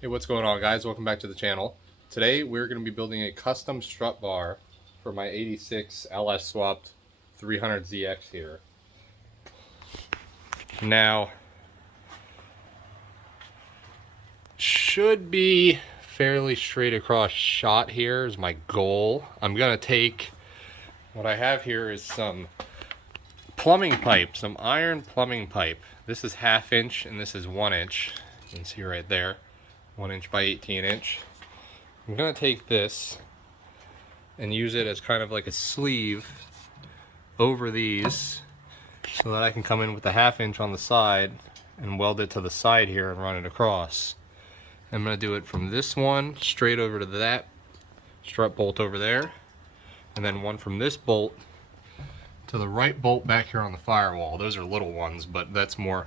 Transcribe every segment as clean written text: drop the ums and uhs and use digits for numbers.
Hey, what's going on, guys? Welcome back to the channel. Today we're going to be building a custom strut bar for my 86 LS swapped 300ZX here. Now, should be fairly straight across shot here is my goal. I'm going to take, what I have here is some plumbing pipe, some iron plumbing pipe. This is 1/2 inch and this is 1 inch. You can see right there. 1 inch by 18 inch. I'm gonna take this and use it as kind of like a sleeve over these so that I can come in with the 1/2 inch on the side and weld it to the side here and run it across. I'm gonna do it from this one straight over to that strut bolt over there, and then one from this bolt to the right bolt back here on the firewall. Those are little ones, but that's more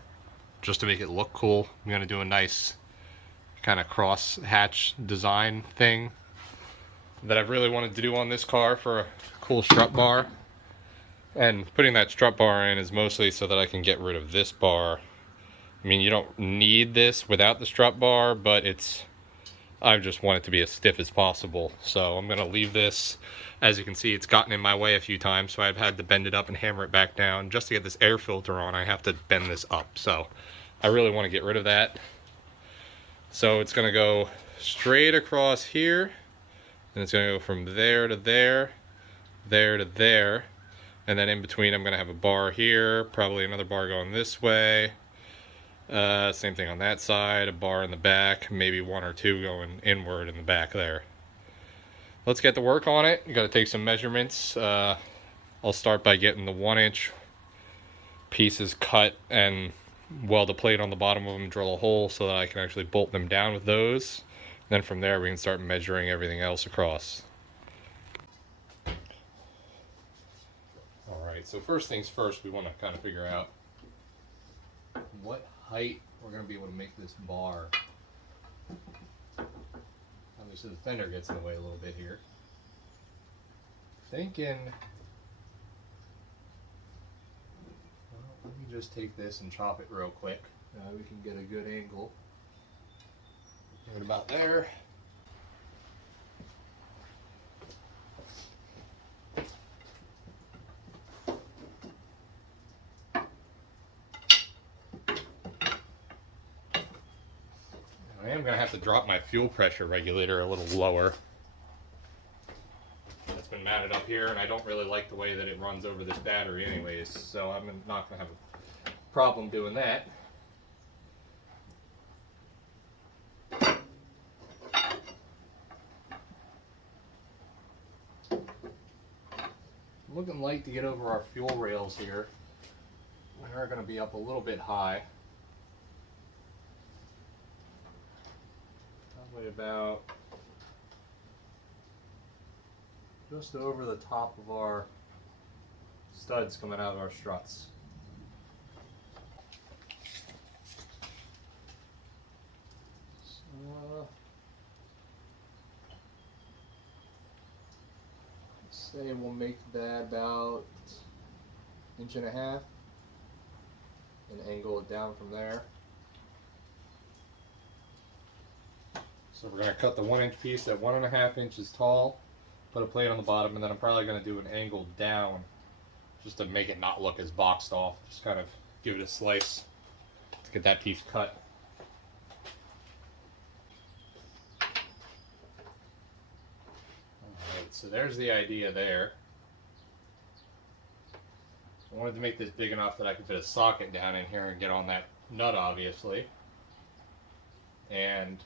just to make it look cool. I'm gonna do a nice kind of cross hatch design thing that I've really wanted to do on this car for a cool strut bar. And putting that strut bar in is mostly so that I can get rid of this bar. I mean, you don't need this without the strut bar, but I just want it to be as stiff as possible. So I'm gonna leave this. As you can see, it's gotten in my way a few times, so I've had to bend it up and hammer it back down. Just to get this air filter on, I have to bend this up. So I really want to get rid of that. So it's going to go straight across here, and it's going to go from there to there, there to there, and then in between I'm going to have a bar here, probably another bar going this way, same thing on that side, a bar in the back, maybe one or two going inward in the back there. Let's get to work on it. You got to take some measurements. I'll start by getting the 1 inch pieces cut and weld a plate on the bottom of them, drill a hole so that I can actually bolt them down with those. Then from there we can start measuring everything else across. Alright, so first things first, we want to kind of figure out what height we're going to be able to make this bar. Obviously the fender gets in the way a little bit here. Thinking, let me just take this and chop it real quick. We can get a good angle. Right about there. I am going to have to drop my fuel pressure regulator a little lower. It's been mounted up here, and I don't really like the way that it runs over this battery anyways, so I'm not going to have a problem doing that. I'm looking light to get over our fuel rails here. We are going to be up a little bit high. Probably about just over the top of our studs coming out of our struts. So, say we'll make that about 1.5 inches and angle it down from there. So we're going to cut the 1 inch piece at 1.5 inches tall, put a plate on the bottom, and then I'm probably going to do an angle down just to make it not look as boxed off. Just kind of give it a slice to get that piece cut. Alright, so there's the idea there. I wanted to make this big enough that I could fit a socket down in here and get on that nut, obviously. And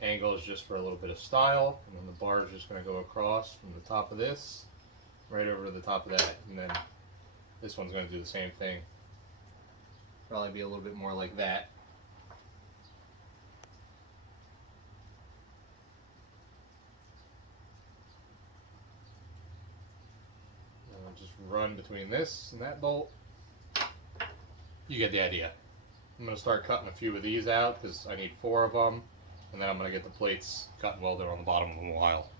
angle is just for a little bit of style, and then the bar is just going to go across from the top of this right over to the top of that, and then this one's going to do the same thing. Probably be a little bit more like that. And I'll just run between this and that bolt. You get the idea. I'm going to start cutting a few of these out because I need 4 of them. And then I'm going to get the plates cut and welded on the bottom of them a while.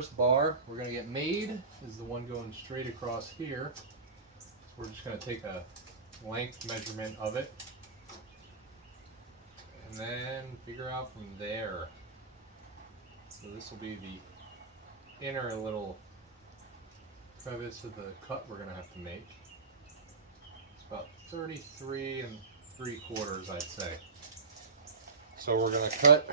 first bar we're going to get made is the one going straight across here. So we're just going to take a length measurement of it and then figure out from there. So this will be the inner little crevice of the cut we're going to have to make. It's about 33 3/4, I'd say. So we're going to cut.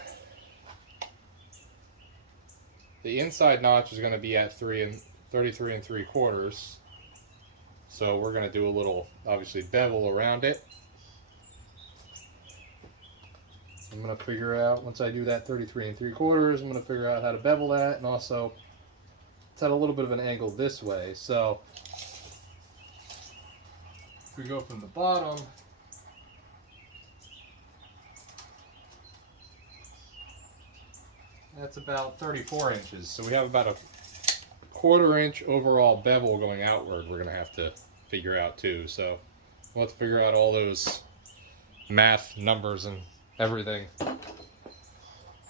The inside notch is going to be at 33 3/4. So we're going to do a little, obviously, bevel around it. I'm going to figure out, once I do that 33 3/4, I'm going to figure out how to bevel that, and also it's at a little bit of an angle this way. So if we go from the bottom, that's about 34 inches. So we have about a 1/4 inch overall bevel going outward we're going to have to figure out too. So we'll have to figure out all those math numbers and everything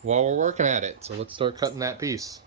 while we're working at it. So let's start cutting that piece.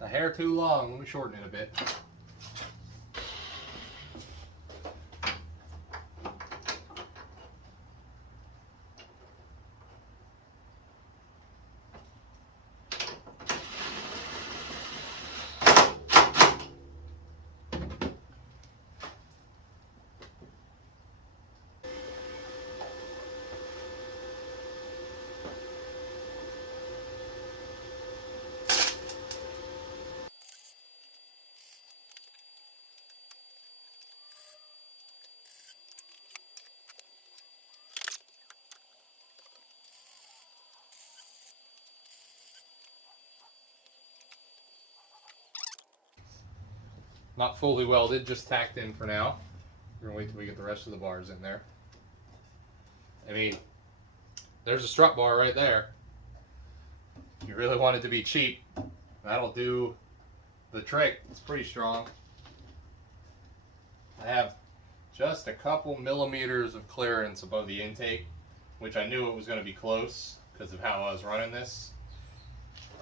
A hair too long, let me shorten it a bit. Not fully welded, just tacked in for now. We're gonna wait till we get the rest of the bars in there. I mean, there's a strut bar right there. If you really want it to be cheap, that'll do the trick. It's pretty strong. I have just a couple millimeters of clearance above the intake, which I knew it was going to be close because of how I was running this.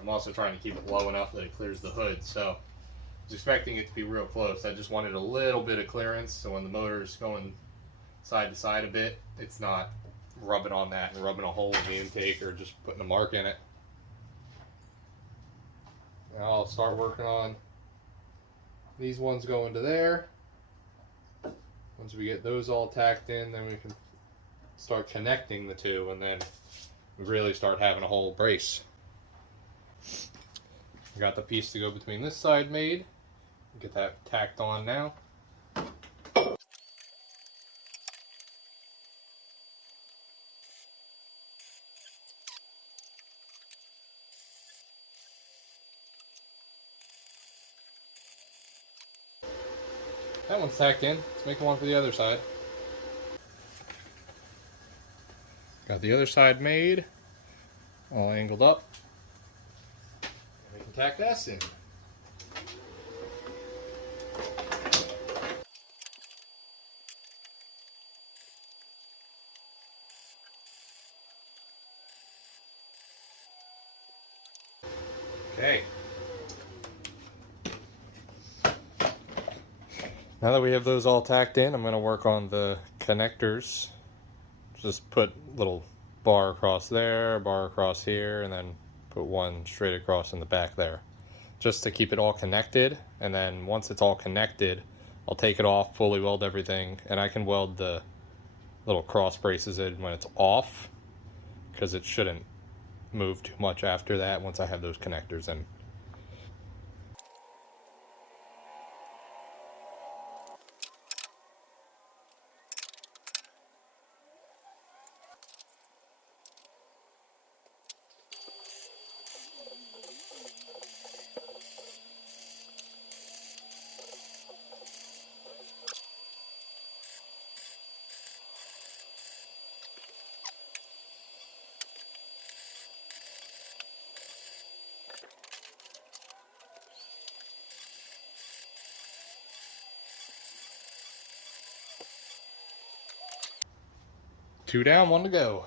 I'm also trying to keep it low enough that it clears the hood, so I was expecting it to be real close. I just wanted a little bit of clearance so when the motor's going side to side a bit, it's not rubbing on that and rubbing a hole in the intake or just putting a mark in it. Now I'll start working on these ones going to there. Once we get those all tacked in, then we can start connecting the two and then really start having a whole brace. I got the piece to go between this side made. Get that tacked on now. That one's tacked in. Let's make one for the other side. Got the other side made, all angled up. And we can tack this in. Okay. Now that we have those all tacked in, I'm going to work on the connectors. Just put little bar across there, bar across here, and then put one straight across in the back there. Just to keep it all connected, and then once it's all connected, I'll take it off, fully weld everything, and I can weld the little cross braces in when it's off, because it shouldn't move too much after that once I have those connectors in. Two down, one to go.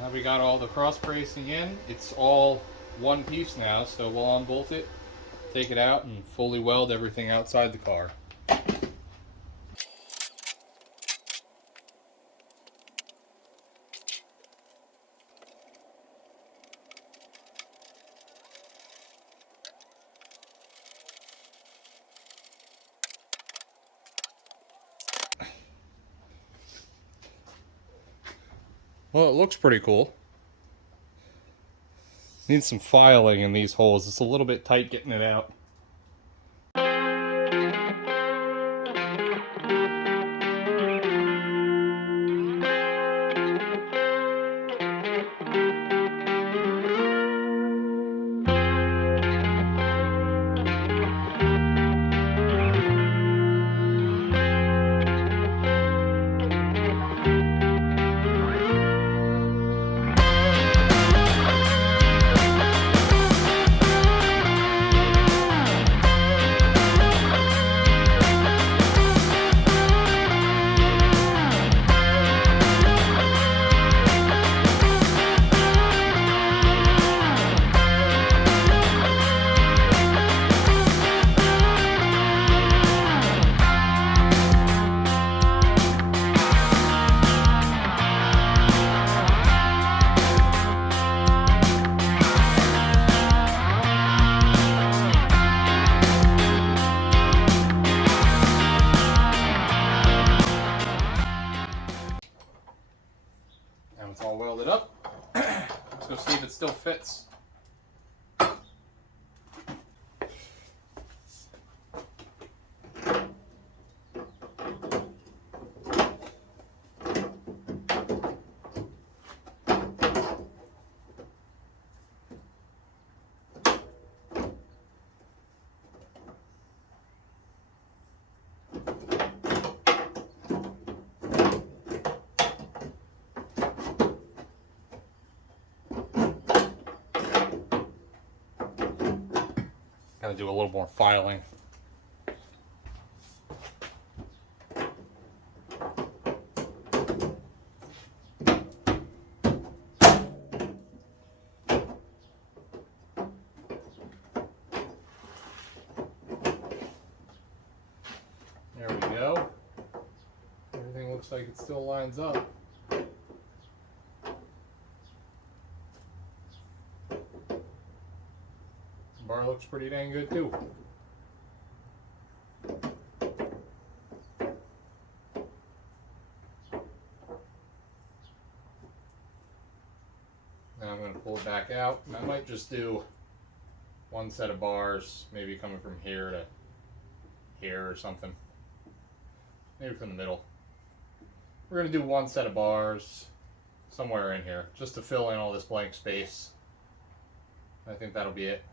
Now we got all the cross bracing in. It's all one piece now, so we'll unbolt it, take it out, and fully weld everything outside the car. Well, it looks pretty cool. Needs some filing in these holes. It's a little bit tight getting it out. Now it's all welded up. Let's go see if it still fits. Gotta do a little more filing. There we go. Everything looks like it still lines up. Bar looks pretty dang good too. Now I'm going to pull it back out. I might just do one set of bars, maybe coming from here to here or something. Maybe from the middle. We're going to do one set of bars somewhere in here, just to fill in all this blank space. I think that'll be it.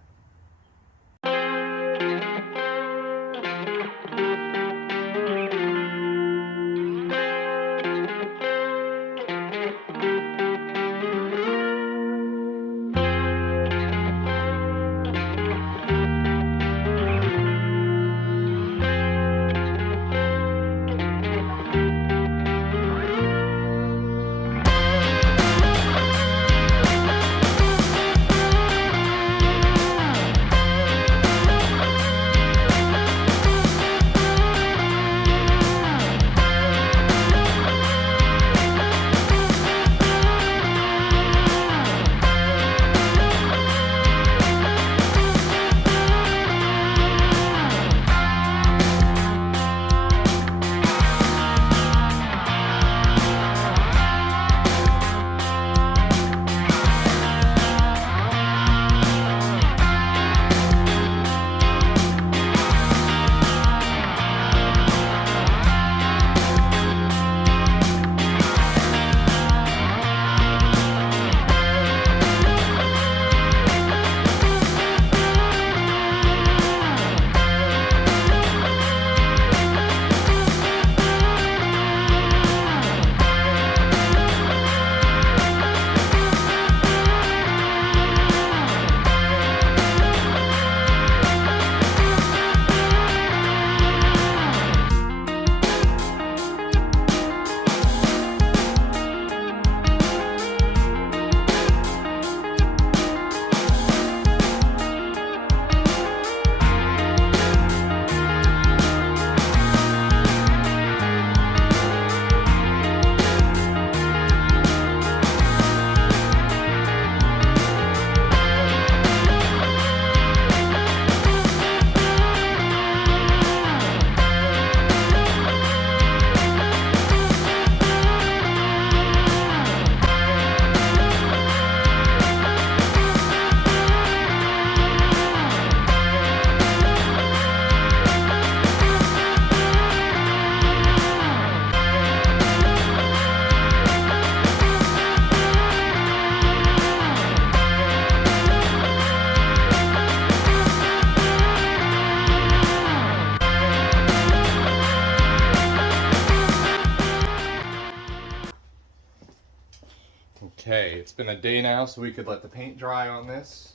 Okay, it's been a day now, so we could let the paint dry on this.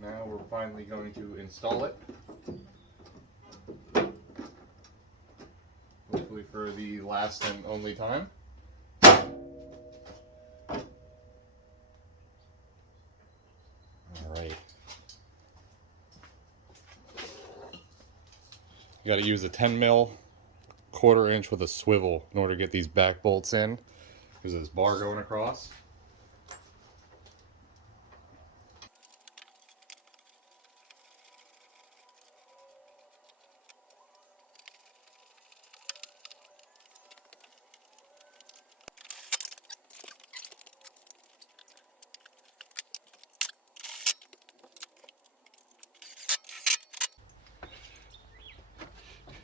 Now we're finally going to install it. Hopefully for the last and only time. Alright. You gotta use a 10 mil 1/4 inch with a swivel in order to get these back bolts in, because of this bar going across.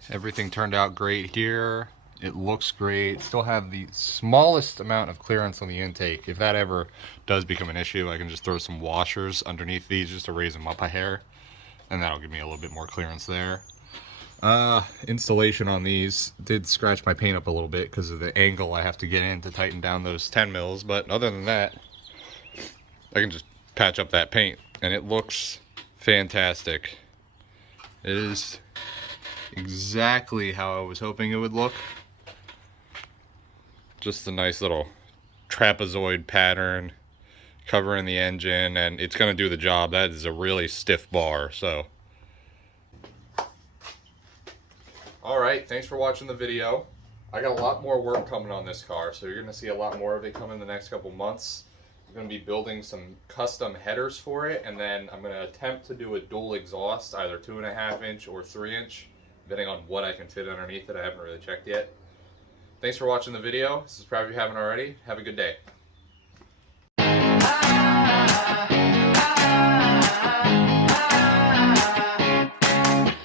Everything turned out great here. It looks great. Still have the smallest amount of clearance on the intake. If that ever does become an issue, I can just throw some washers underneath these just to raise them up a hair, and that'll give me a little bit more clearance there. Installation on these did scratch my paint up a little bit because of the angle I have to get in to tighten down those 10 mils, but other than that, I can just patch up that paint and it looks fantastic. It is exactly how I was hoping it would look. Just a nice little trapezoid pattern covering the engine, and it's going to do the job. That is a really stiff bar. So alright, thanks for watching the video. I got a lot more work coming on this car, so you're going to see a lot more of it come in the next couple months. I'm going to be building some custom headers for it, and then I'm going to attempt to do a dual exhaust, either 2.5 inch or 3 inch, depending on what I can fit underneath it. I haven't really checked yet. Thanks for watching the video. Subscribe if you haven't already. Have a good day.